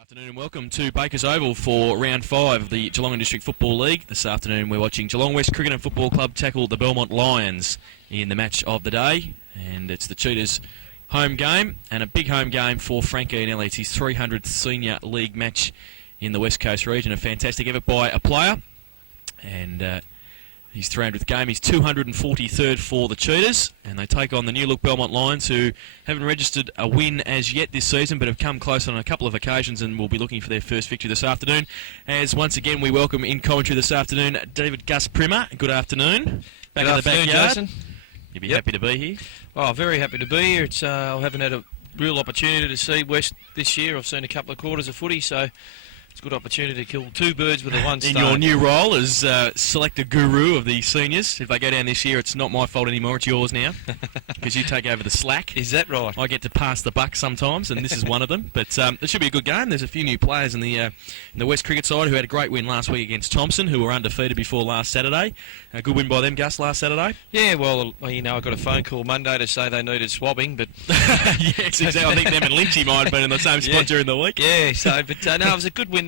Afternoon and welcome to Bakers Oval for round 5 of the Geelong District Football League. This afternoon we're watching Geelong West Cricket and Football Club tackle the Belmont Lions in the match of the day, and it's the Cheetahs home game and a big home game for Frankie and Ellie. It's his 300th senior league match in the West Coast region, a fantastic effort by a player, and his 300th game, his 243rd for the Cheetahs, and they take on the new look Belmont Lions, who haven't registered a win as yet this season but have come close on a couple of occasions and will be looking for their first victory this afternoon. As once again we welcome in commentary this afternoon David Gus Primer. Good afternoon. Back in the backyard. Jason. You'd be happy to be here? Oh, very happy to be here. It's I haven't had a real opportunity to see West this year. I've seen a couple of quarters of footy, so it's a good opportunity to kill two birds with a one stone. In your new role as selector guru of the seniors, if they go down this year, it's not my fault anymore, it's yours now, because you take over the slack. Is that right? I get to pass the buck sometimes, and this is one of them. But it should be a good game. There's a few new players in the West Cricket side who had a great win last week against Thompson, who were undefeated before last Saturday. A good win by them, Gus, last Saturday. Yeah, well, you know, I got a phone call Monday to say they needed swabbing, but yes, exactly. I think them and Lynchy might have been in the same spot during the week. Yeah, so but no, it was a good win.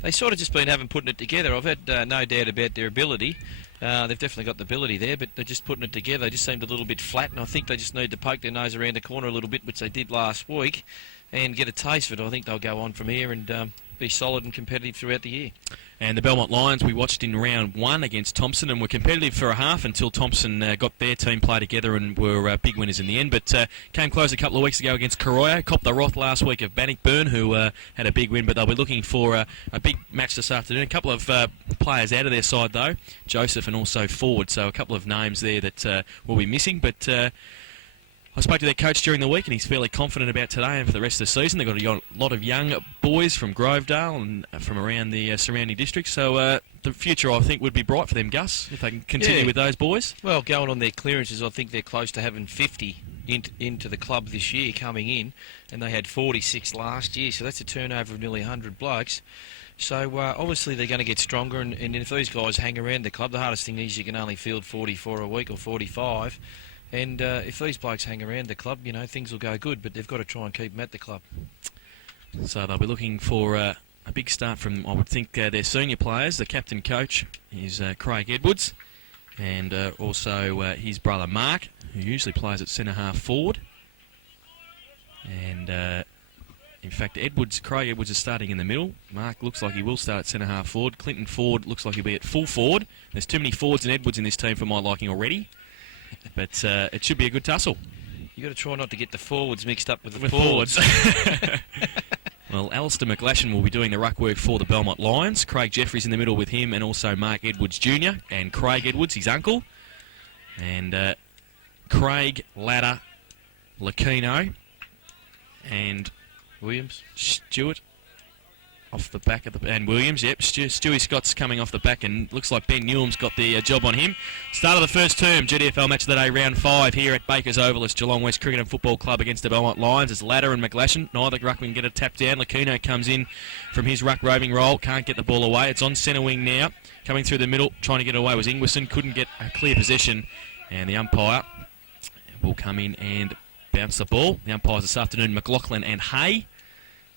They sort of just been putting it together. I've had no doubt about their ability. They've definitely got the ability there, but they're just putting it together. They just seemed a little bit flat, and I think they just need to poke their nose around the corner a little bit, which they did last week, and get a taste of it. I think they'll go on from here and be solid and competitive throughout the year. And the Belmont Lions we watched in round 1 against Thompson and were competitive for a half until Thompson got their team play together and were big winners in the end, but came close a couple of weeks ago against Corio, copped the wrath last week of Bannockburn, who had a big win, but they'll be looking for a big match this afternoon. A couple of players out of their side though, Joseph and also Ford, so a couple of names there that will be missing, but I spoke to their coach during the week and he's fairly confident about today and for the rest of the season. They've got a lot of young boys from Grovedale and from around the surrounding districts, so the future I think would be bright for them, Gus, if they can continue with those boys. Well, going on their clearances, I think they're close to having 50 into the club this year coming in, and they had 46 last year, so that's a turnover of nearly 100 blokes. So obviously they're going to get stronger, and if these guys hang around the club, the hardest thing is you can only field 44 a week or 45. And if these blokes hang around the club, you know, things will go good, but they've got to try and keep them at the club. So they'll be looking for a big start from, I would think, their senior players. The captain coach is Craig Edwards, and also his brother Mark, who usually plays at centre-half forward. And in fact, Craig Edwards is starting in the middle. Mark looks like he will start at centre-half forward. Clinton Ford looks like he'll be at full forward. There's too many Fords and Edwards in this team for my liking already. But it should be a good tussle. You've got to try not to get the forwards mixed up with the forwards. Well, Alistair McGlashan will be doing the ruck work for the Belmont Lions. Craig Jeffries in the middle with him, and also Mark Edwards Jr. and Craig Edwards, his uncle. And Craig, Ladder, Lacino, and Williams, Stewart. Off the back of and Williams, yep. Stewie Scott's coming off the back, and looks like Ben Newham's got the job on him. Start of the first term, GDFL match of the day, round 5 here at Bakers Oval. It's Geelong West Cricket and Football Club against the Belmont Lions. It's Ladder and McGlashan. Neither ruckman get a tap down. Lacino comes in from his ruck roving role, can't get the ball away. It's on centre wing now. Coming through the middle, trying to get away was Ingwerson. Couldn't get a clear possession, and the umpire will come in and bounce the ball. The umpires this afternoon, McLaughlin and Hay,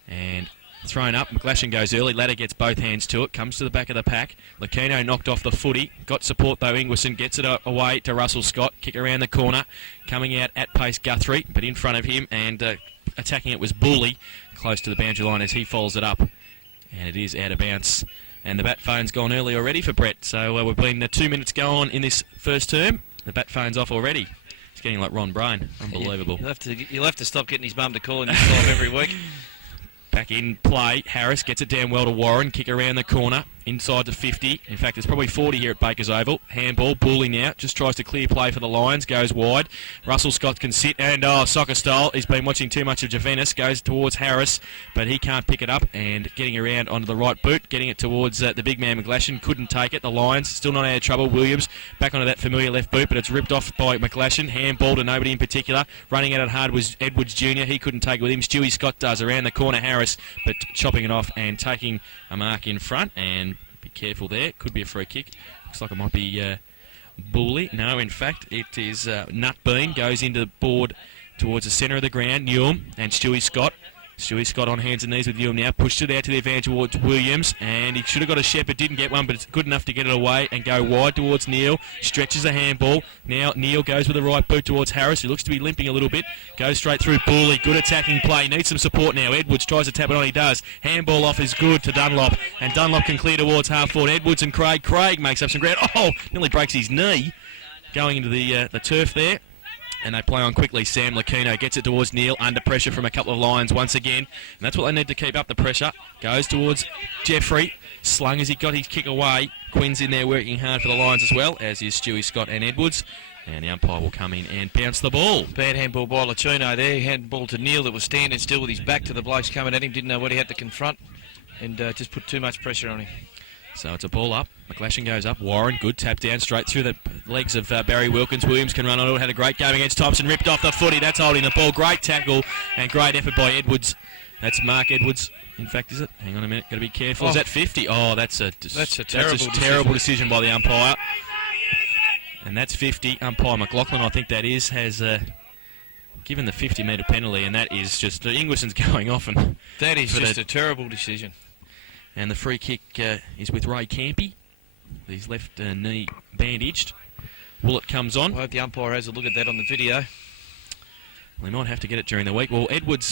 and thrown up, McGlashan goes early, Ladder gets both hands to it, comes to the back of the pack. Lacino knocked off the footy, got support though, Ingwerson gets it away to Russell Scott, kick around the corner, coming out at pace Guthrie, but in front of him, and attacking it was Bully, close to the boundary line as he follows it up, and it is out of bounds. And the bat phone's gone early already for Brett, so we've been 2 minutes going in this first term, the bat phone's off already. It's getting like Ron Brain, unbelievable. You'll have to stop getting his mum to call him this time every week. Back in play, Harris gets it down well to Warren, kick around the corner, inside to 50. In fact, there's probably 40 here at Bakers Oval. Handball, Bully now, just tries to clear play for the Lions, goes wide. Russell Scott can sit, and soccer style, he's been watching too much of Javenis, goes towards Harris, but he can't pick it up, and getting around onto the right boot, getting it towards the big man McGlashan, couldn't take it. The Lions, still not out of trouble. Williams, back onto that familiar left boot, but it's ripped off by McGlashan. Handball to nobody in particular. Running at it hard was Edwards Jr., he couldn't take it with him. Stewie Scott does, around the corner, Harris, but chopping it off and taking a mark in front, and be careful there, could be a free kick. Looks like it might be Bully. No, in fact, it is Nutbean, goes into the board towards the centre of the ground. Newham and Stewie Scott Stewie Scott on hands and knees with Newham now. Pushed it out to the advantage towards Williams, and he should have got a Shepherd, didn't get one, but it's good enough to get it away and go wide towards Neil. Stretches a handball. Now Neil goes with the right boot towards Harris, who looks to be limping a little bit. Goes straight through Booley. Good attacking play. Needs some support now. Edwards tries to tap it on. He does. Handball off is good to Dunlop, and Dunlop can clear towards half forward. Edwards and Craig. Craig makes up some ground. Oh, nearly breaks his knee going into the turf there. And they play on quickly. Sam Lacino gets it towards Neil, under pressure from a couple of Lions once again. And that's what they need to keep up the pressure. Goes towards Jeffrey. Slung as he got his kick away. Quinn's in there working hard for the Lions as well, as is Stewie Scott and Edwards. And the umpire will come in and bounce the ball. Bad handball by Lacino there. Handball to Neil that was standing still with his back to the blokes coming at him. Didn't know what he had to confront. And just put too much pressure on him. So it's a ball up. McGlashan goes up. Warren, good tap down straight through the legs of Barry Wilkins. Williams can run on it. Had a great game against Thompson. Ripped off the footy. That's holding the ball. Great tackle and great effort by Edwards. That's Mark Edwards. In fact, is it? Hang on a minute. Got to be careful. Is that 50? Oh, that's a terrible decision by the umpire. And that's 50. Umpire McLaughlin, I think that is, has given the 50-metre penalty, and that is just Inglison's going off. And that is just a terrible decision. And the free kick is with Ray Campy. His left knee bandaged. Bullet comes on. I hope the umpire has a look at that on the video. We might have to get it during the week. Well,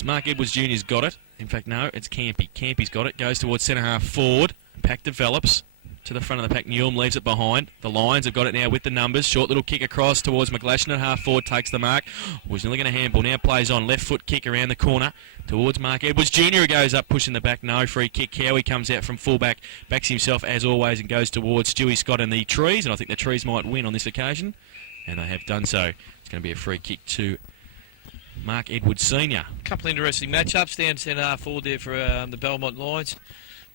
Mark Edwards Jr.'s got it. In fact, no, it's Campy. Campy's got it. Goes towards centre half forward. Pack develops. To the front of the pack, Newham leaves it behind. The Lions have got it now with the numbers. Short little kick across towards McGlashan at half forward, takes the mark. Was nearly going to handball. Now plays on. Left foot kick around the corner towards Mark Edwards Jr. Goes up, pushing the back. No free kick. Cowie comes out from fullback, backs himself as always, and goes towards Stewie Scott and the Trees. And I think the Trees might win on this occasion, and they have done so. It's going to be a free kick to Mark Edwards Sr. A couple of interesting matchups down centre half forward there for the Belmont Lions.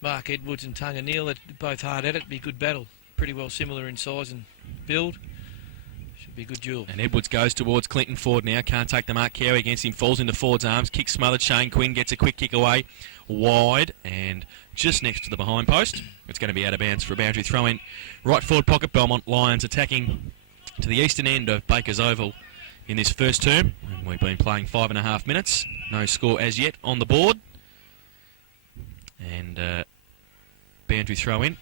Mark Edwards and Tunga Neal, they're both hard at it. Be a good battle. Pretty well similar in size and build. Should be a good duel. And Edwards goes towards Clinton Ford now. Can't take the mark. Cowie against him. Falls into Ford's arms. Kick smothered. Shane Quinn gets a quick kick away. Wide and just next to the behind post. It's going to be out of bounds for a boundary throw in. Right forward pocket. Belmont Lions attacking to the eastern end of Baker's Oval in this first term. And we've been playing 5.5 minutes. No score as yet on the board. And boundary throw in.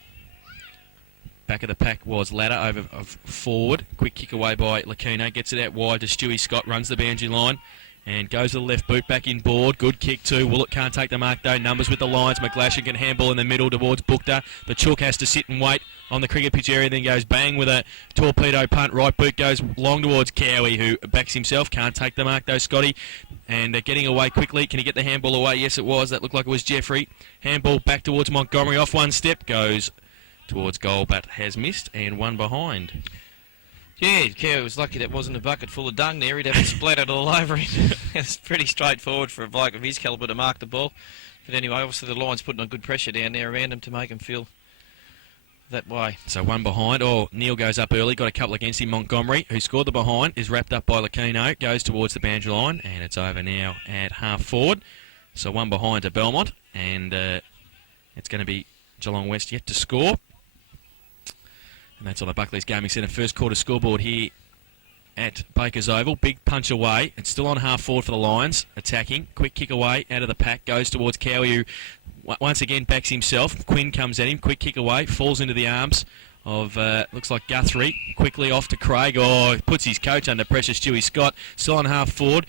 Back of the pack was Ladder over forward. Quick kick away by Lacuna. Gets it out wide to Stewie Scott. Runs the boundary line and goes to the left boot. Back in board. Good kick too. Willett can't take the mark though. Numbers with the Lions. McGlashan can handball in the middle towards Bookter. The Chook has to sit and wait on the cricket pitch area. Then goes bang with a torpedo punt. Right boot goes long towards Cowie, who backs himself. Can't take the mark though, Scotty. And getting away quickly. Can he get the handball away? Yes, it was. That looked like it was Jeffrey. Handball back towards Montgomery. Off one step. Goes towards goal, but has missed. And one behind. Yeah, Cowie was lucky that wasn't a bucket full of dung there. He'd have it splattered all over him. It's pretty straightforward for a bloke of his calibre to mark the ball. But anyway, obviously the Lions putting on good pressure down there around him to make him feel that way. So one behind. Oh, Neil goes up early. Got a couple against him. Montgomery, who scored the behind, is wrapped up by Lacino. Goes towards the boundary line, and it's over now at half forward. So one behind to Belmont, and it's going to be Geelong West yet to score. And that's on the Buckley's Gaming Centre first quarter scoreboard here at Baker's Oval. Big punch away. It's still on half forward for the Lions. Attacking. Quick kick away out of the pack. Goes towards Cowie, who once again backs himself. Quinn comes at him. Quick kick away. Falls into the arms of, looks like Guthrie. Quickly off to Craig. Oh, puts his coach under pressure. Stewie Scott. Still on half forward.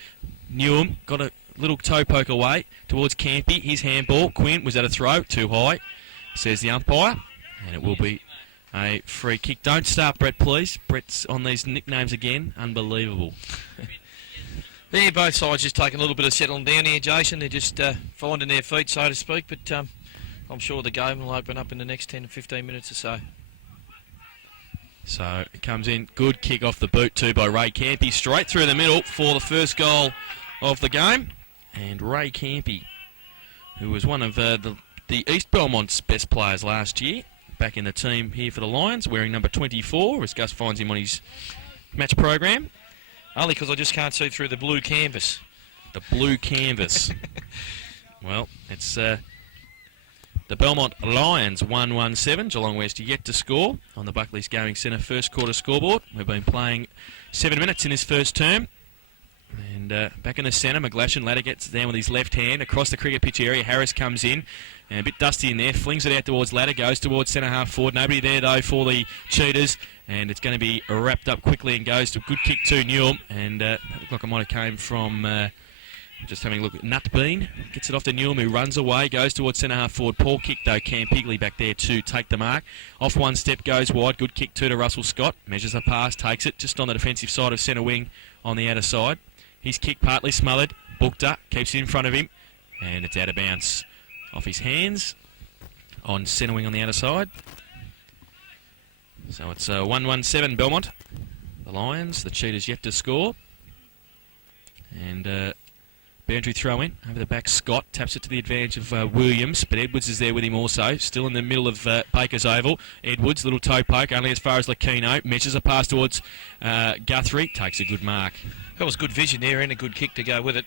Newham got a little toe poke away towards Campy. His handball. Quinn was at a throw. Too high, says the umpire. And it will be a free kick. Don't start Brett, please. Brett's on these nicknames again. Unbelievable. Yeah, both sides just taking a little bit of settling down here, Jason. They're just finding their feet, so to speak. But I'm sure the game will open up in the next 10 to 15 minutes or so. So it comes in. Good kick off the boot too by Ray Campy. Straight through the middle for the first goal of the game. And Ray Campy, who was one of the East Belmont's best players last year, back in the team here for the Lions, wearing number 24, as Gus finds him on his match program. Only because I just can't see through the blue canvas. The blue canvas. Well, it's the Belmont Lions 1-1-7. Geelong West yet to score on the Buckley's Gaming Centre first quarter scoreboard. We've been playing 7 minutes in this first term. And back in the centre, McGlashan. Ladder gets down with his left hand across the cricket pitch area. Harris comes in, and a bit dusty in there. Flings it out towards Ladder. Goes towards centre half forward. Nobody there though for the Cheetahs, and it's going to be wrapped up quickly and goes to a good kick to Newham. And that looked like it might have came from. Just having a look at Nutbean. Gets it off to Newham, who runs away, goes towards centre half forward. Poor kick though, Cam Pigley back there to take the mark. Off one step, goes wide. Good kick to Russell Scott. Measures a pass, takes it just on the defensive side of centre wing on the outer side. His kick partly smothered. Booked keeps it in front of him, and it's out of bounds off his hands on centre wing on the outer side. So it's 1-1-7 Belmont. The Lions, the Cheetahs yet to score. And boundary throw in over the back. Scott taps it to the advantage of Williams, but Edwards is there with him also. Still in the middle of Baker's Oval. Edwards, little toe poke, only as far as Lakino. Measures a pass towards Guthrie. Takes a good mark. That was good vision there and a good kick to go with it.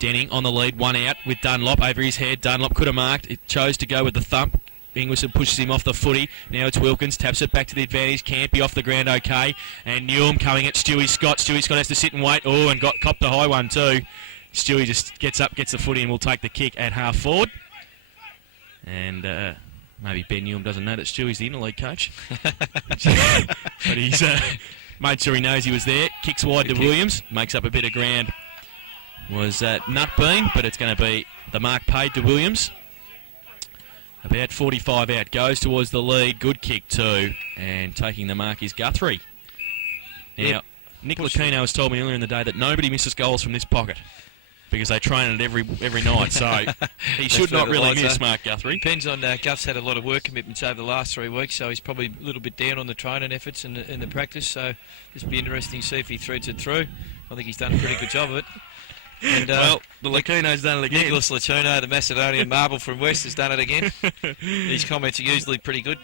Denning on the lead, one out with Dunlop over his head. Dunlop could have marked. It chose to go with the thump. Ingwerson pushes him off the footy. Now it's Wilkins, taps it back to the advantage. Campy off the ground okay. And Newham coming at Stewie Scott. Stewie Scott has to sit and wait. Oh, and copped a high one too. Stewie just gets up, gets the footy, and will take the kick at half forward. And maybe Ben Newham doesn't know that Stewie's the interleague coach. But he's made sure he knows he was there. Kicks wide to Williams. Makes up a bit of ground. Was Nutbean, but it's going to be the mark paid to Williams. About 45 out. Goes towards the lead. Good kick too. And taking the mark is Guthrie. Now, Nick Lucchino has told me earlier in the day that nobody misses goals from this pocket, because they train it every night, so he should not really miss, Mark Guthrie. Depends on Guth's had a lot of work commitments over the last 3 weeks, so he's probably a little bit down on the training efforts and the practice, so it'll be interesting to see if he threads it through. I think he's done a pretty good job of it. And, well, the Lucchino's done it again. Nicholas Latuno, the Macedonian marble from West, has done it again. His comments are usually pretty good.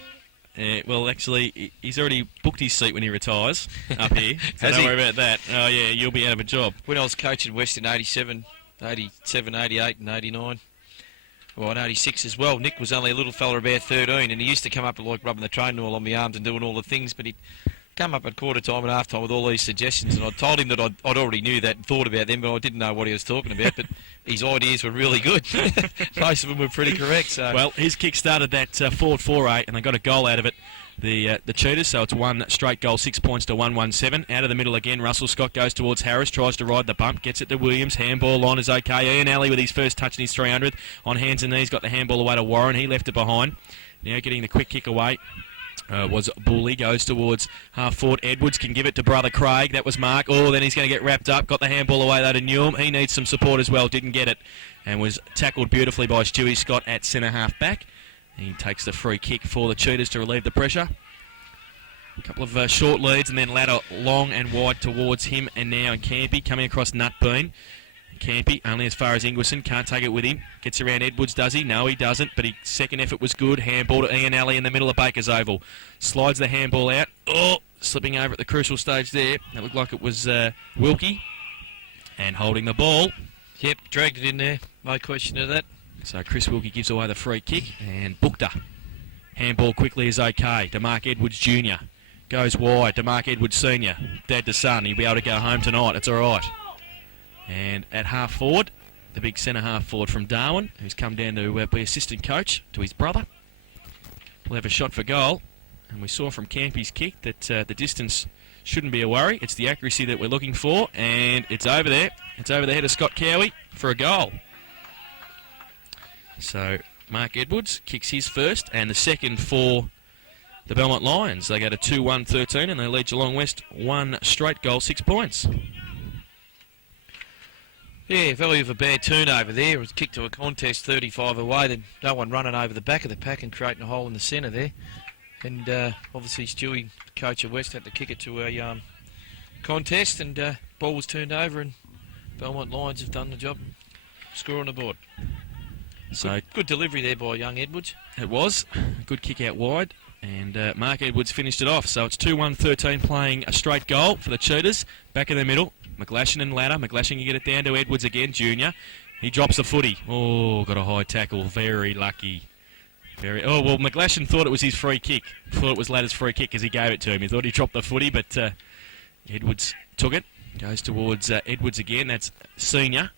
Well, actually, he's already booked his seat when he retires up here, so don't worry about that. Oh, yeah, you'll be out of a job. When I was coaching West in 87, 88 and 89, well, in 86 as well, Nick was only a little fella about 13, and he used to come up like rubbing the training oil on my arms and doing all the things, but he'd come up at quarter time and half time with all these suggestions, and I told him that I'd already knew that and thought about them, but I didn't know what he was talking about, but his ideas were really good. Most of them were pretty correct. So. Well, his kick started that forward 4-8, and they got a goal out of it, the Cheetahs, so it's one straight goal, 6 points to 1-1-7. Out of the middle again, Russell Scott goes towards Harris, tries to ride the bump, gets it to Williams. Handball line is okay. Ian Alley with his first touch in his 300. On hands and knees, got the handball away to Warren. He left it behind. Now getting the quick kick away. Was Bully, goes towards half forward. Edwards can give it to brother Craig. That was Mark. Oh, then he's going to get wrapped up. Got the handball away though to Newham. He needs some support as well. Didn't get it. And was tackled beautifully by Stewie Scott at centre half back. He takes the free kick for the Cheetahs to relieve the pressure. A couple of short leads, and then ladder long and wide towards him. And now Campy coming across Nutbean. Campy, only as far as Ingwerson, can't take it with him. Gets around Edwards, does he? No, he doesn't, but his second effort was good. Handball to Ian Alley in the middle of Baker's Oval. Slides the handball out. Oh, slipping over at the crucial stage there. That looked like it was Wilkie. And holding the ball. Yep, dragged it in there. No question of that. So Chris Wilkie gives away the free kick, and booked her. Handball quickly is okay to Mark Edwards Jr. Goes wide to Mark Edwards Sr. Dad to son. He'll be able to go home tonight. It's all right. And at half forward, the big centre half forward from Darwin, who's come down to be assistant coach to his brother, will have a shot for goal. And we saw from Campy's kick that the distance shouldn't be a worry. It's the accuracy that we're looking for, and it's over there. It's over the head of Scott Cowie for a goal. So Mark Edwards kicks his first, and the second for the Belmont Lions. They go to 2-1-13, and they lead Geelong West one straight goal, 6 points. Yeah, value of a bad turnover there. It was kicked to a contest 35 away. Then no one running over the back of the pack and creating a hole in the centre there. And obviously Stewie, coach of West, had to kick it to a contest, and ball was turned over, and Belmont Lions have done the job. Score on the board. So good delivery there by young Edwards. It was. Good kick out wide. And Mark Edwards finished it off. So it's 2-1-13, playing a straight goal for the Cheetahs. Back in the middle. McGlashan and Ladder. McGlashan can get it down to Edwards again, Junior. He drops the footy. Oh, got a high tackle. Very lucky. Oh, well, McGlashan thought it was his free kick. Thought it was Ladder's free kick as he gave it to him. He thought he dropped the footy, but Edwards took it. Goes towards Edwards again. That's senior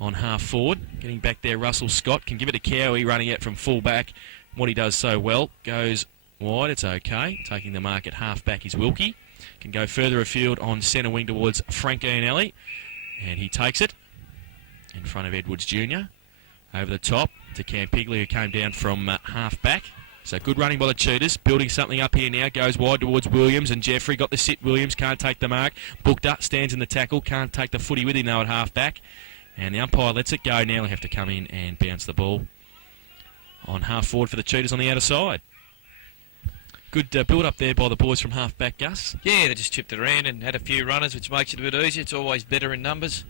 on half forward. Getting back there, Russell Scott can give it to Cowie running out from full back. What he does so well. Goes wide, it's okay. Taking the mark at half back is Wilkie. Can go further afield on centre wing towards Frank Iannelli. And he takes it in front of Edwards Jr. Over the top to Campiglia, who came down from half back. So good running by the Cheetahs, building something up here now, goes wide towards Williams, and Jeffrey got the sit. Williams can't take the mark. Booked up, stands in the tackle, can't take the footy with him though at half back. And the umpire lets it go. Now we have to come in and bounce the ball on half forward for the Cheetahs on the outer side. Good build up there by the boys from half back, Gus. Yeah, they just chipped it around and had a few runners, which makes it a bit easier. It's always better in numbers.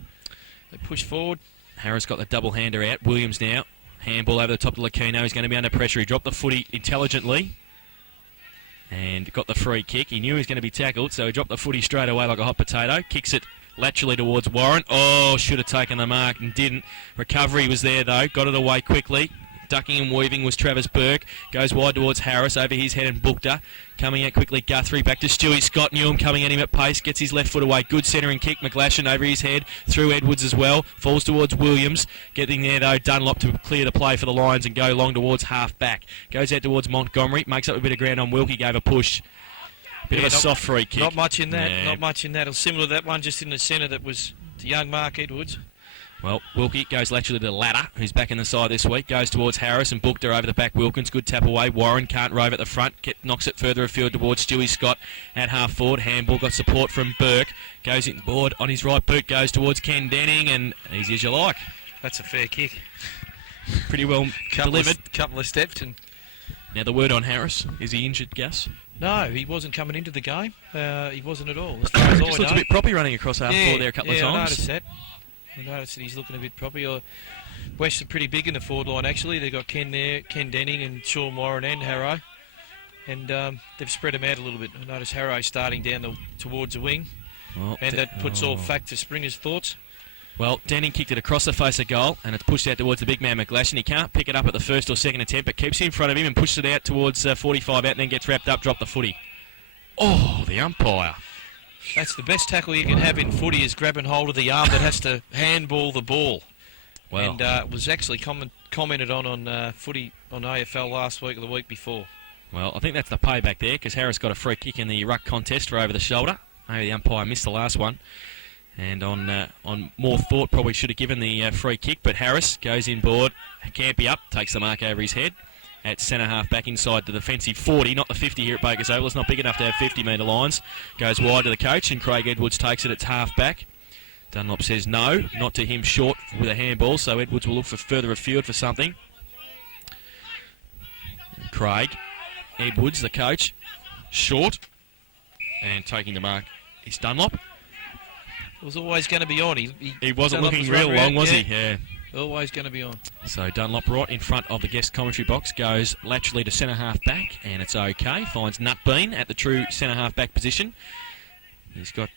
They push forward. Harris got the double hander out. Williams now. Handball over the top to Lacino. He's going to be under pressure. He dropped the footy intelligently and got the free kick. He knew he was going to be tackled, so he dropped the footy straight away like a hot potato. Kicks it laterally towards Warren. Oh, should have taken the mark and didn't. Recovery was there though. Got it away quickly. Ducking and weaving was Travis Burke. Goes wide towards Harris. Over his head and booked her. Coming out quickly, Guthrie. Back to Stewie Scott. Newham coming at him at pace. Gets his left foot away. Good centering kick. McGlashan over his head. Through Edwards as well. Falls towards Williams. Getting there though, Dunlop to clear the play for the Lions and go long towards half back. Goes out towards Montgomery. Makes up a bit of ground on Wilkie. Gave a push. Bit of a soft free kick. Not much in that. Yeah. Not much in that. It was similar to that one just in the centre that was the young Mark Edwards. Well, Wilkie goes laterally to the ladder, who's back in the side this week. Goes towards Harris and booked her over the back. Wilkins, good tap away. Warren can't rove at the front. Knocks it further afield towards Stewie Scott at half forward. Handball got support from Burke. Goes in board on his right boot. Goes towards Ken Denning, and easy as you like. That's a fair kick. Pretty well delivered. Couple of steps. And now the word on Harris. Is he injured, Gus? No, he wasn't coming into the game. He wasn't at all. Just looks a bit proppy running across half forward there a couple of times. I noticed that. I noticed that he's looking a bit proppy. West are pretty big in the forward line, actually. They've got Ken there, Ken Denning and Sean Warren and Harrow. And they've spread them out a little bit. I noticed Harrow starting down towards the wing. Well, and that puts all fact to Springer's thoughts. Well, Denning kicked it across the face of goal, and it's pushed out towards the big man McGlashan. He can't pick it up at the first or second attempt, but keeps it in front of him and pushes it out towards 45 out and then gets wrapped up, dropped the footy. Oh, the umpire. That's the best tackle you can have in footy, is grabbing hold of the arm that has to handball the ball. Well, and it was actually commented on footy on AFL last week or the week before. Well, I think that's the payback there, because Harris got a free kick in the ruck contest for over the shoulder. Maybe the umpire missed the last one. And on more thought, probably should have given the free kick, but Harris goes inboard. Campy up, takes the mark over his head. At centre half back inside the defensive 40, not the 50 here at Bakers Oval. It's not big enough to have 50-metre lines. Goes wide to the coach, and Craig Edwards takes it at half back. Dunlop says no, not to him, short with a handball, so Edwards will look for further afield for something. Craig Edwards, the coach, short, and taking the mark is Dunlop. It was always going to be on. He wasn't looking real long, was he? Yeah. Always going to be on. So Dunlop right in front of the guest commentary box, goes laterally to centre half back, and it's okay. Finds Nutbean at the true centre half back position. He's got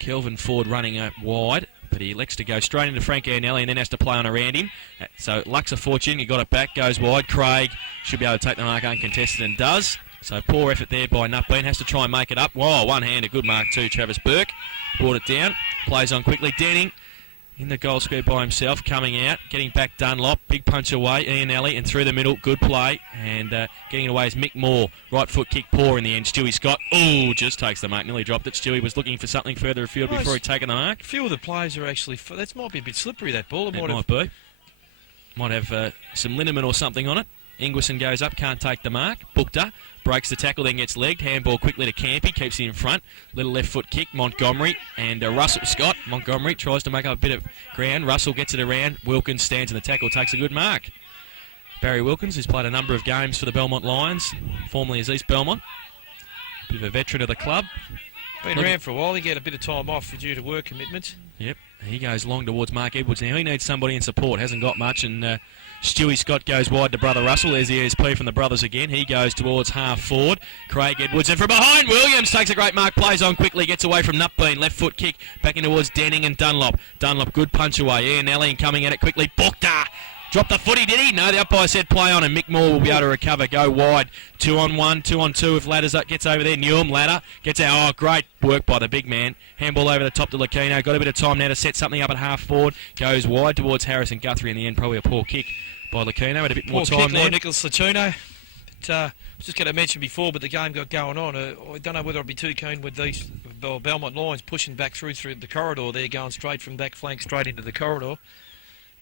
Kelvin Ford running out wide, but he elects to go straight into Frank Iannelli and then has to play on around him. So Lux of Fortune, he got it back, goes wide. Craig should be able to take the mark uncontested and does. So poor effort there by Nutbean, has to try and make it up. Whoa, one-hander, good mark too, Travis Burke. Brought it down, plays on quickly. Denning in the goal square by himself, coming out, getting back Dunlop, big punch away, Iannelli, and through the middle, good play, and getting it away is Mick Moore. Right foot kick, poor in the end. Stewie Scott, just takes the mark, nearly dropped it. Stewie was looking for something further afield before he'd taken the mark. A few of the players are actually, that might be a bit slippery, that ball. It might be. Might have some liniment or something on it. Ingwerson goes up, can't take the mark. Booked her, breaks the tackle, then gets legged. Handball quickly to Campy, keeps it in front. Little left foot kick, Montgomery, and Russell Scott. Montgomery tries to make up a bit of ground. Russell gets it around. Wilkins stands in the tackle, takes a good mark. Barry Wilkins, who's played a number of games for the Belmont Lions, formerly as East Belmont. Bit of a veteran of the club. Been around for a while. He get a bit of time off due to work commitments. Yep, he goes long towards Mark Edwards now. He needs somebody in support, hasn't got much, and Stewie Scott goes wide to brother Russell. There's the ESP from the brothers again. He goes towards half forward. Craig Edwards, and from behind, Williams takes a great mark, plays on quickly, gets away from Nutbean. Left foot kick, back in towards Denning and Dunlop. Dunlop, good punch away. Iannelli coming at it quickly. Booked her. Dropped the footy, did he? No, the umpire said play on, and Mick Moore will be able to recover, go wide. 2-on-1, 2-on-2 if Ladders gets over there. Newham, Ladder gets out. Oh, great work by the big man. Handball over the top to Lucchino. Got a bit of time now to set something up at half forward. Goes wide towards Harrison Guthrie in the end. Probably a poor kick by Lucchino. Had a bit more time there. Nicholas Lucchino. I was just going to mention before, but the game got going on. I don't know whether I'd be too keen with these Belmont Lions pushing back through the corridor there, going straight from back flank straight into the corridor.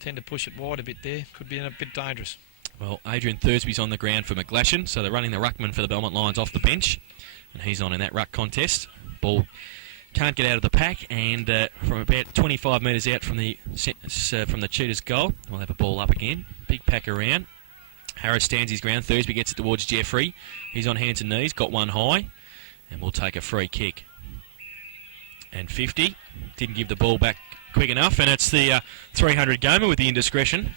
Tend to push it wide a bit there. Could be a bit dangerous. Well, Adrian Thursby's on the ground for McGlashan, so they're running the ruckman for the Belmont Lions off the bench, and he's on in that ruck contest. Ball can't get out of the pack, and from about 25 metres out from the Cheetahs' goal, we'll have a ball up again. Big pack around. Harris stands his ground. Thursby gets it towards Jeffrey. He's on hands and knees, got one high, and we'll take a free kick. And 50 didn't give the ball back quick enough, and it's the 300 gamer with the indiscretion.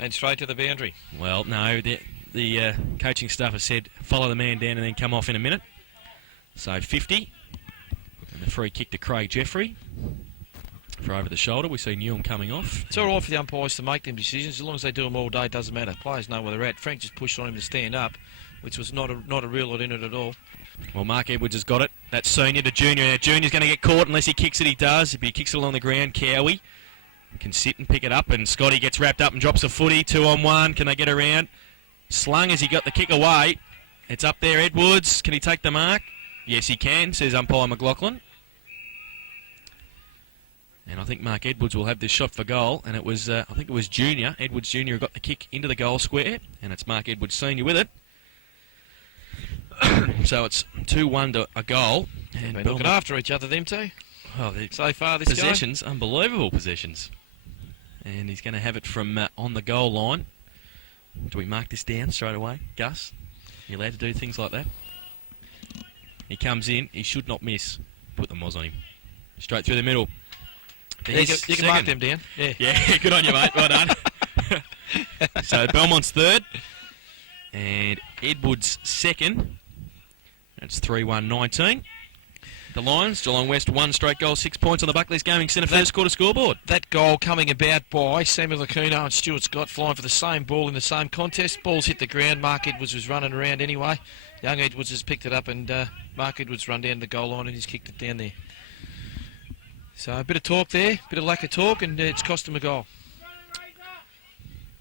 And straight to the boundary. Well, no, the coaching staff has said follow the man down and then come off in a minute. So 50, and the free kick to Craig Jeffrey for over the shoulder. We see Newham coming off. It's all right for the umpires to make them decisions. As long as they do them all day, it doesn't matter. Players know where they're at. Frank just pushed on him to stand up, which was not a real lot in it at all. Well, Mark Edwards has got it. That's senior to junior. Now, junior's going to get caught unless he kicks it. He does. If he kicks it along the ground, Cowie can sit and pick it up, and Scotty gets wrapped up and drops a footy. 2-on-1. Can they get around? Slung as he got the kick away. It's up there, Edwards. Can he take the mark? Yes, he can, says umpire McLaughlin. And I think Mark Edwards will have this shot for goal, and it was, I think it was Junior. Edwards Junior who got the kick into the goal square, and it's Mark Edwards Senior with it. So it's 2-1 to a goal. And been looking after each other, them two. Oh, so far this possessions, game. Unbelievable possessions. And he's going to have it from on the goal line. Do we mark this down straight away, Gus? You allowed to do things like that? He comes in. He should not miss. Put the moz on him. Straight through the middle. You can mark them down. Yeah, good on you, mate. Well done. So Belmont's third. And Edwards second. That's 3-1-19. The Lions, Geelong West, 1 straight goal, 6 points on the Buckley's Gaming Centre first quarter scoreboard. That goal coming about by Samuel Lacuna and Stuart Scott flying for the same ball in the same contest. Balls hit the ground. Mark Edwards was running around anyway. Young Edwards has picked it up, and Mark Edwards run down the goal line and he's kicked it down there. So a bit of talk there, a bit of lack of talk, and it's cost him a goal.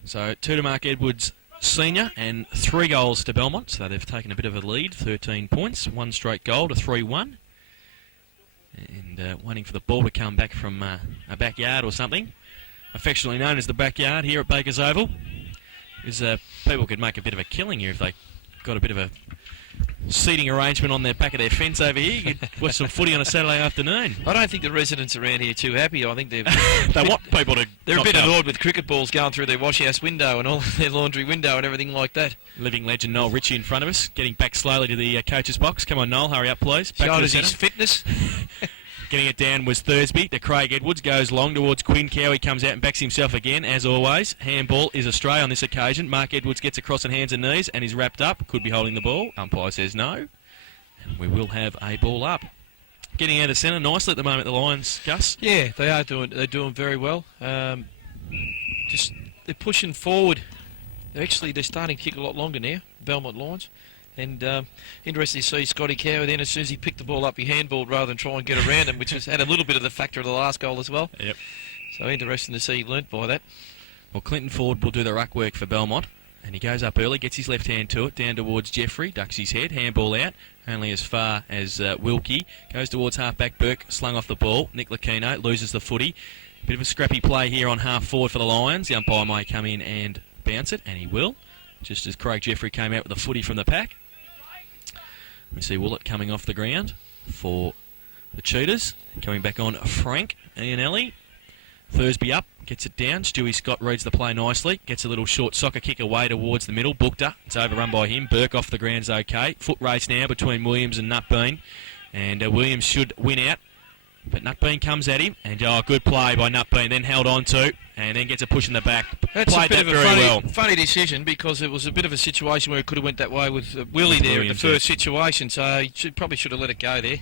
So 2 to Mark Edwards Senior and 3 goals to Belmont, so they've taken a bit of a lead, 13 points, 1 straight goal to 3-1. And waiting for the ball to come back from a backyard or something, affectionately known as the backyard here at Bakers Oval. Because people could make a bit of a killing here if they got a bit of a seating arrangement on the back of their fence over here. You could watch some footy on a Saturday afternoon. I don't think the residents around here are too happy. I think they want people to. They're a bit annoyed with cricket balls going through their wash house window and all their laundry window and everything like that. Living legend Noel Ritchie in front of us, getting back slowly to the coach's box. Come on, Noel, hurry up, please. Showed us his fitness. Getting it down was Thursby to Craig Edwards, goes long towards Quinn Cowie, comes out and backs himself again, as always. Handball is astray on this occasion. Mark Edwards gets across on hands and knees and is wrapped up, could be holding the ball. Umpire says no. And we will have a ball up. Getting out of centre nicely at the moment, the Lions, Gus. Yeah, they are doing very well. They're pushing forward. They're starting to kick a lot longer now, Belmont Lions. And interesting to see Scotty Cowie then, as soon as he picked the ball up, he handballed rather than try and get around him, which has had a little bit of the factor of the last goal as well. Yep. So interesting to see he learnt by that. Well, Clinton Ford will do the ruck work for Belmont. And he goes up early, gets his left hand to it, down towards Jeffrey, ducks his head, handball out, only as far as Wilkie. Goes towards half-back Burke, slung off the ball. Nick Lucchino loses the footy. Bit of a scrappy play here on half-forward for the Lions. The umpire may come in and bounce it, and he will, just as Craig Jeffrey came out with the footy from the pack. We see Willett coming off the ground for the Cheetahs. Coming back on Frank Ianelli. Thursby up, gets it down. Stewie Scott reads the play nicely. Gets a little short soccer kick away towards the middle. Booked her. It's overrun by him. Burke off the ground is okay. Foot race now between Williams and Nutbean. And Williams should win out. But Nutbean comes at him. And good play by Nutbean. Then held on to. And then gets a push in the back. That's Played a bit that of a funny decision, because it was a bit of a situation where it could have went that way with Willie there in the first situation. So he probably should have let it go there.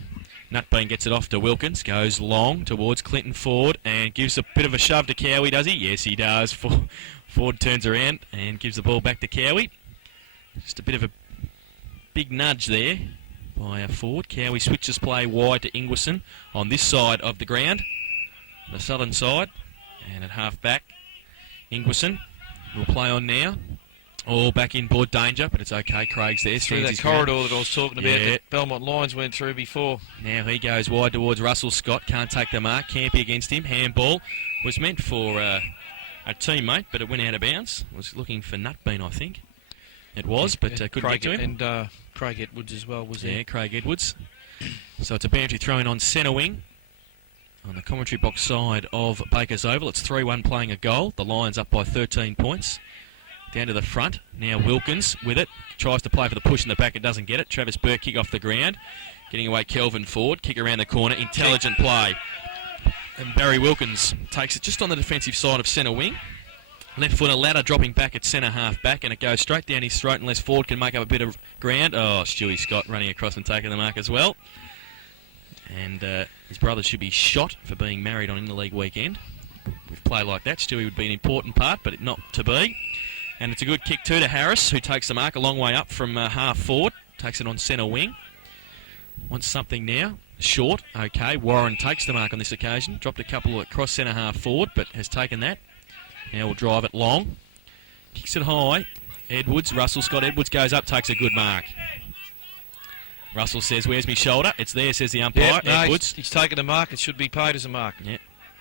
Nutbean gets it off to Wilkins, goes long towards Clinton Ford and gives a bit of a shove to Cowie, does he? Yes, he does. Ford turns around and gives the ball back to Cowie. Just a bit of a big nudge there by Ford. Cowie switches play wide to Ingwerson on this side of the ground, the southern side, and at half back, Ingwerson will play on now. All back inboard danger, but it's okay. Craig's there. Through that corridor that I was talking about that Belmont Lions went through before. Now he goes wide towards Russell Scott. Can't take the mark. Campy against him. Handball was meant for a teammate, but it went out of bounds. Was looking for Nutbean, I think. It was, but couldn't get to him. And Craig Edwards as well was there. Yeah, Craig Edwards. So it's a boundary throw in on centre wing. On the commentary box side of Baker's Oval. It's 3-1 playing a goal. The Lions up by 13 points. Down to the front. Now Wilkins with it. Tries to play for the push in the back and doesn't get it. Travis Burke kick off the ground. Getting away Kelvin Ford. Kick around the corner. Intelligent play. And Barry Wilkins takes it just on the defensive side of centre wing. Left footer ladder dropping back at centre half back, and it goes straight down his throat unless Ford can make up a bit of ground. Oh, Stewie Scott running across and taking the mark as well. And his brother should be shot for being married on interleague weekend. With play like that, Stewie would be an important part, but not to be. And it's a good kick too to Harris, who takes the mark a long way up from half forward. Takes it on centre wing. Wants something now. Short. Okay, Warren takes the mark on this occasion. Dropped a couple across centre half forward, but has taken that. Now we'll drive it long. Kicks it high. Edwards, Russell Scott Edwards goes up, takes a good mark. Russell says, "Where's my shoulder?" It's there, says the umpire. Yep, no, Edwards. he's taken a mark. It should be paid as a mark. Yeah.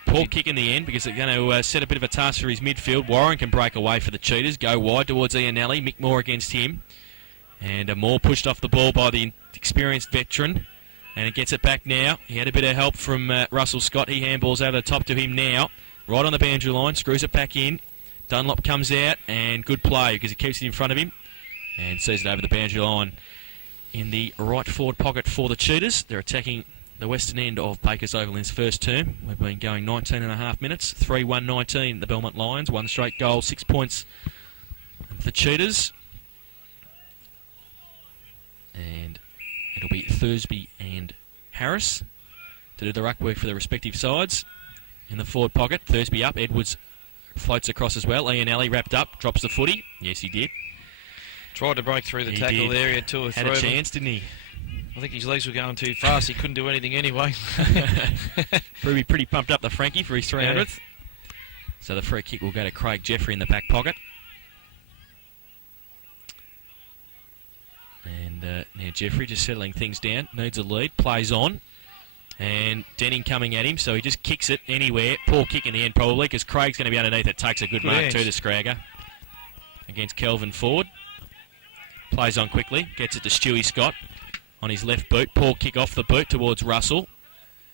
Poor kick in the end because they're going to set a bit of a task for his midfield. Warren can break away for the Cheetahs. Go wide towards Ianelli. Mick Moore against him. And Moore pushed off the ball by the experienced veteran. And it gets it back now. He had a bit of help from Russell Scott. He handballs over the top to him now. Right on the boundary line. Screws it back in. Dunlop comes out. And good play because he keeps it in front of him. And sees it over the boundary line in the right forward pocket for the Cheetahs. They're attacking the western end of Baker's Oval in his first term. We've been going 19 and a half minutes. 3-1-19, the Belmont Lions. One straight goal, 6 points for the Cheetahs. And it'll be Thursby and Harris to do the ruck work for the respective sides. In the forward pocket, Thursby up. Edwards floats across as well. Ianelli wrapped up, drops the footy. Yes, he did. Tried to break through the tackle area, two or three. Had a chance, didn't he? I think his legs were going too fast. He couldn't do anything anyway. Ruby pretty pumped up the Frankie for his 300th. Yeah. So the free kick will go to Craig Jeffrey in the back pocket. And now Jeffrey just settling things down. Needs a lead. Plays on. And Denning coming at him, so he just kicks it anywhere. Poor kick in the end probably because Craig's going to be underneath it. Takes a good mark to the Scragger against Kelvin Ford. Plays on quickly. Gets it to Stewie Scott on his left boot. Poor kick off the boot towards Russell.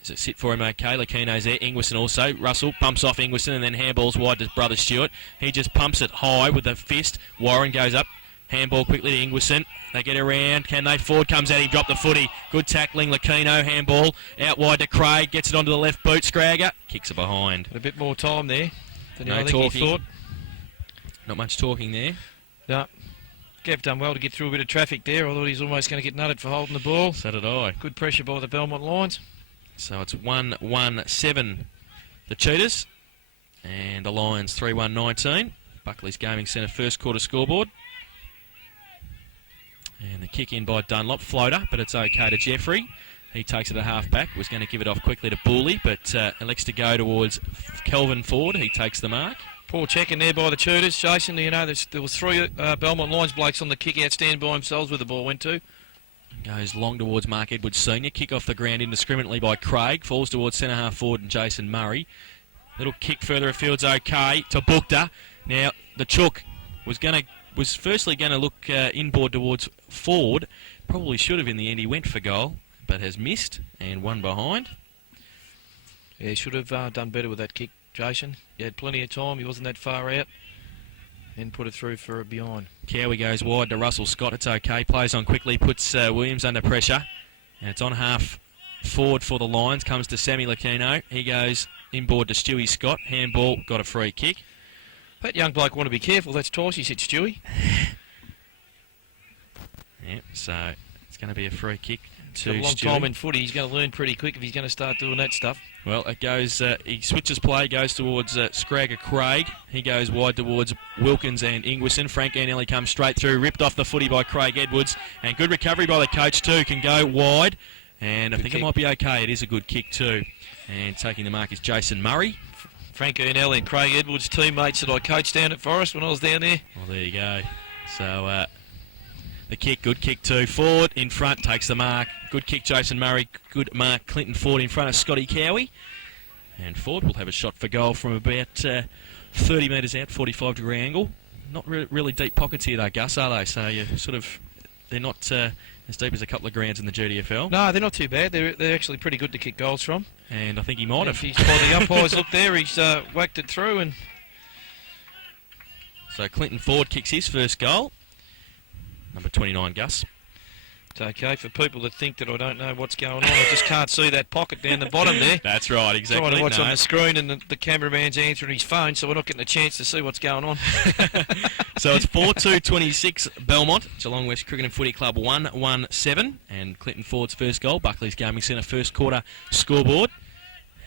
Does it sit for him okay? Lakino's there. Ingwerson also. Russell bumps off Ingwerson and then handballs wide to brother Stewart. He just pumps it high with a fist. Warren goes up. Handball quickly to Ingwerson. They get around. Can they? Ford comes at him. Drop the footy. Good tackling. Lakino. Handball. Out wide to Craig. Gets it onto the left boot. Scragger. Kicks it behind. A bit more time there than I think talking. he thought. Not much talking there. No. Gav done well to get through a bit of traffic there. I thought he was almost going to get nutted for holding the ball. So did I. Good pressure by the Belmont Lions. So it's 1-1-7 the Cheetahs. And the Lions 3-1-19. Buckley's Gaming Centre first quarter scoreboard. And the kick in by Dunlop. Floater, but it's okay to Jeffrey. He takes it at half back. Was going to give it off quickly to Booley, but elects to go towards Kelvin Ford. He takes the mark. Poor check in there by the Cheetahs. Jason, you know, there was three Belmont Lions blokes on the kick out stand by themselves where the ball went to. Goes long towards Mark Edwards Sr. Kick off the ground indiscriminately by Craig. Falls towards centre half forward and Jason Murray. Little kick further afield's okay to Bookta. Now the Chook was firstly going to look inboard towards Ford. Probably should have in the end. He went for goal, but has missed and one behind. Yeah, he should have done better with that kick, Jason. He had plenty of time. He wasn't that far out. And put it through for a behind. Cowie goes wide to Russell Scott. It's okay. Plays on quickly. Puts Williams under pressure. And it's on half forward for the Lions. Comes to Sammy Lakino. He goes inboard to Stewie Scott. Handball. Got a free kick. That young bloke want to be careful. That's twice he said Stewie. Yeah, so it's going to be a free kick to a long Stewie. time in footy. He's going to learn pretty quick if he's going to start doing that stuff. Well, it goes. He switches play, goes towards Scragger Craig. He goes wide towards Wilkins and Ingwerson. Frank Anelli comes straight through, ripped off the footy by Craig Edwards, and good recovery by the coach too. Can go wide, and I think it might be okay. It is a good kick too, and taking the mark is Jason Murray. Frank Anelli and Craig Edwards, teammates that I coached down at Forest when I was down there. Well, there you go. So the kick, good kick too. Ford in front takes the mark. Good kick, Jason Murray. Good mark, Clinton Ford in front of Scotty Cowie. And Ford will have a shot for goal from about 30 metres out, 45-degree angle. Not really deep pockets here though, Gus, are they? So you they're not as deep as a couple of grounds in the GDFL. No, they're not too bad. They're actually pretty good to kick goals from. And I think he might have. By the umpires look there, he's whacked it through. And so Clinton Ford kicks his first goal. Number 29, Gus. it's okay for people that think that I don't know what's going on. I just can't see that pocket down the bottom there. That's right, exactly. Trying to watch on the screen, and the cameraman's answering his phone, so we're not getting a chance to see what's going on. So it's 4-2-26 Belmont. Geelong West Cricket and Footy Club 1-1-7. And Clinton Ford's first goal, Buckley's Gaming Centre first quarter scoreboard.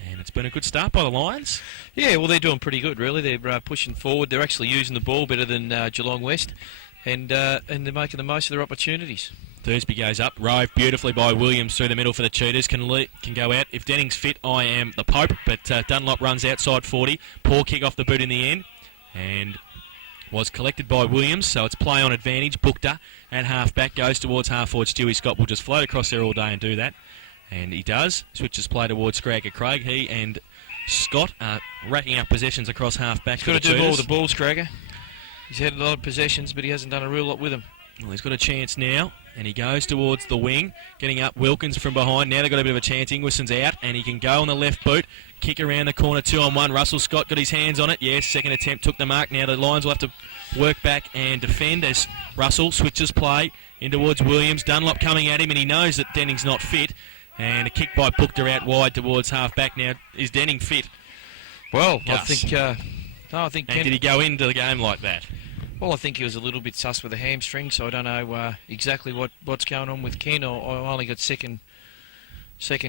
And it's been a good start by the Lions. Yeah, well, they're doing pretty good, really. They're pushing forward. They're actually using the ball better than Geelong West. And they're making the most of their opportunities. Thursby goes up, rove beautifully by Williams through the middle for the Cheetahs. Can go out. If Denning's fit, I am the Pope. But Dunlop runs outside 40. Poor kick off the boot in the end. And was collected by Williams, so it's play on advantage. Bookter at half-back goes towards half-forward. Stewie Scott will just float across there all day and do that. And he does. Switches play towards Scragger Craig. He and Scott are racking up possessions across half-back. He's got to do more with the ball, Scragger. He's had a lot of possessions, but he hasn't done a real lot with them. Well, he's got a chance now, and he goes towards the wing, getting up Wilkins from behind. Now they've got a bit of a chance. Ingwerson's out, and he can go on the left boot, kick around the corner 2-on-1. Russell Scott got his hands on it. Yes, second attempt took the mark. Now the Lions will have to work back and defend as Russell switches play in towards Williams. Dunlop coming at him, and he knows that Denning's not fit. And a kick by Bookter out wide towards half-back. Now, is Denning fit? Well, Gus. I think. And did he go into the game like that? Well, I think he was a little bit sus with a hamstring, so I don't know exactly what's going on with Ken. I only got second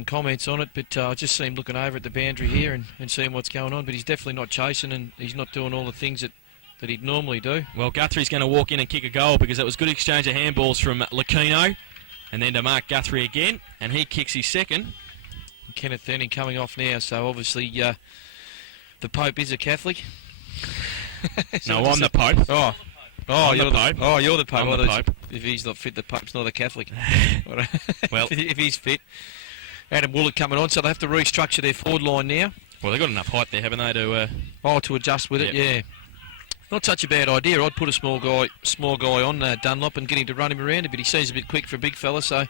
comments on it, but I just see him looking over at the boundary here and seeing what's going on. But he's definitely not chasing, and he's not doing all the things that he'd normally do. Well, Guthrie's going to walk in and kick a goal because it was good exchange of handballs from Lucchino. And then to Mark Guthrie again, and he kicks his second. Kenneth Thurning coming off now, so obviously the Pope is a Catholic. No, I'm the Pope. Oh, you're the Pope. Oh, you're the Pope. I'm the Pope. If he's not fit, the Pope's not a Catholic. Well, if he's fit. Adam Woolard coming on, so they have to restructure their forward line now. Well, they've got enough height there, haven't they, to adjust with it, yeah. Not such a bad idea. I'd put a small guy on Dunlop and get him to run him around a bit. He seems a bit quick for a big fella, so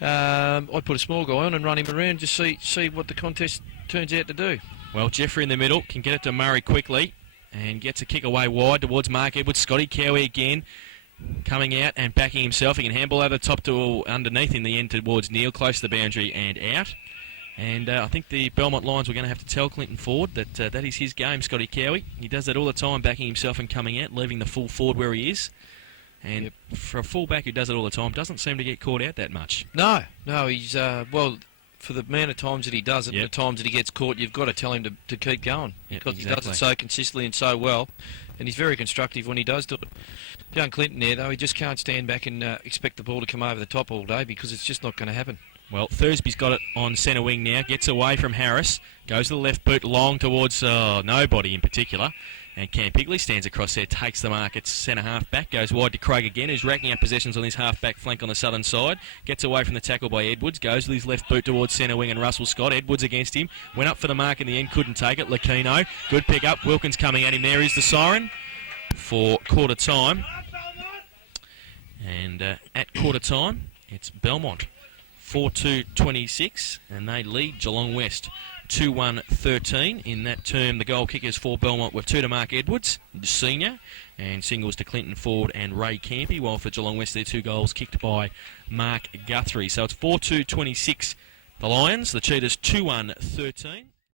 I'd put a small guy on and run him around, just see what the contest turns out to do. Well, Jeffrey in the middle can get it to Murray quickly and gets a kick away wide towards Mark Edwards. Scotty Cowie again coming out and backing himself. He can handball over the top to underneath in the end towards Neil, close to the boundary and out. And I think the Belmont Lions were going to have to tell Clinton Ford that that is his game, Scotty Cowie. He does that all the time, backing himself and coming out, leaving the full forward where he is. And for a fullback who does it all the time, doesn't seem to get caught out that much. No, he's, for the amount of times that he does it, the times that he gets caught, you've got to tell him to keep going. Because he does it so consistently and so well. And he's very constructive when he does do it. Young Clinton there, though, he just can't stand back and expect the ball to come over the top all day because it's just not going to happen. Well, Thursby's got it on centre wing now, gets away from Harris, goes to the left boot long towards nobody in particular, and Cam Pigley stands across there, takes the mark at centre half back, goes wide to Craig again, who's racking up possessions on his half back flank on the southern side, gets away from the tackle by Edwards, goes with his left boot towards centre wing and Russell Scott. Edwards against him, went up for the mark in the end, couldn't take it. Lucchino, good pick up, Wilkins coming at him. There is the siren for quarter time, and at quarter time it's Belmont 4-2-26, and they lead Geelong West 2-1-13. In that term, the goal kickers for Belmont were 2 to Mark Edwards, the senior, and singles to Clinton Ford and Ray Campy, while for Geelong West, their 2 goals kicked by Mark Guthrie. So it's 4-2-26 the Lions, the Cheetahs 2-1-13.